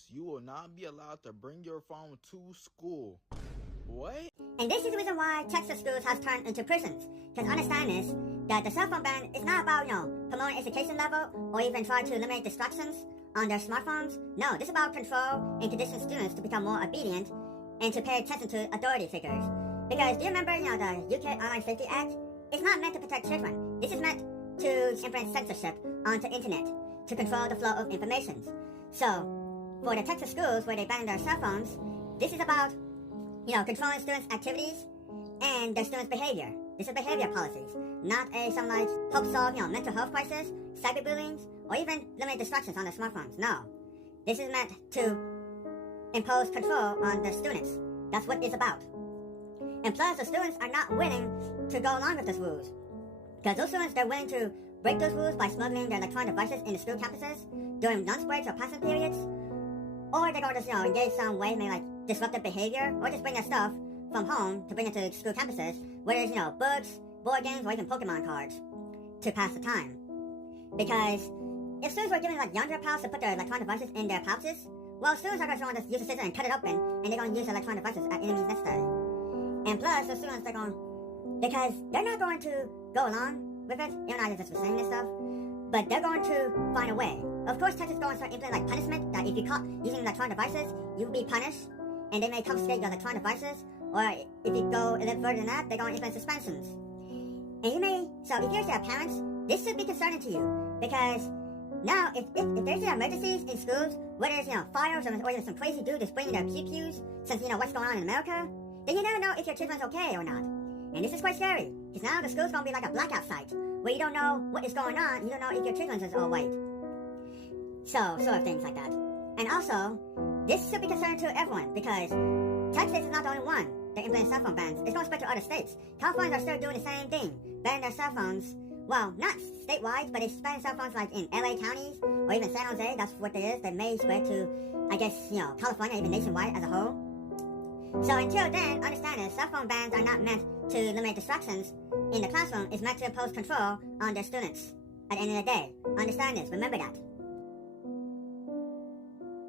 schools. You will not be allowed to bring your phone to school. What? And this is the reason why Texas schools has turned into prisons. Because understand this, that the cell phone ban is not about, promoting education level or even try to eliminate distractions on their smartphones. No, this is about control and condition students to become more obedient and to pay attention to authority figures. Because do you remember, the UK Online Safety Act? It's not meant to protect children. This is meant to implement censorship onto internet to control the flow of information. So, for the Texas schools where they ban their cell phones, this is about, controlling students' activities and their students' behavior. This is behavior policies, not some like help solve, mental health crisis, cyberbullying, or even limit distractions on their smartphones. No. This is meant to impose control on the students. That's what it's about. And plus, the students are not willing to go along with those rules. Because those students, they're willing to break those rules by smuggling their electronic devices in the school campuses during lunch breaks or passing periods. Or they're going to, engage some way, maybe like disruptive behavior, or just bring their stuff from home to bring it to school campuses, whether it's, books, board games, or even Pokemon cards to pass the time. Because if students were given like younger pals to put their electronic devices in their pouches, well, students are going to use a scissor and cut it open, and they're going to use electronic devices at any means necessary. And plus, the students, because they're not going to go along with it, even though I just was saying this stuff, but they're going to find a way. Of course, Texas is going to start implementing punishment, that if you caught using electronic devices, you will be punished, and they may confiscate your electronic devices, or if you go a little further than that, they're going to implement suspensions. And so if you're their parents, this should be concerning to you, because now, if there's emergencies in schools, whether it's, fires or even some crazy dude is bringing their pew-pews, since, what's going on in America, then you never know if your children's okay or not. And this is quite scary, because now the school's going to be like a blackout site, where you don't know what is going on, you don't know if your children's is all white. So, sort of things like that. And also, this should be concerning to everyone, because Texas is not the only one that implements cell phone bans. It's going to spread to other states. Californians are still doing the same thing, banning their cell phones. Well, not statewide, but it's ban cell phones like in LA counties, or even San Jose, that's what it is. They may spread to, I guess, California, even nationwide as a whole. So until then, understand that cell phone bans are not meant to eliminate distractions in the classroom. It's meant to impose control on their students at the end of the day. Understand this, remember that.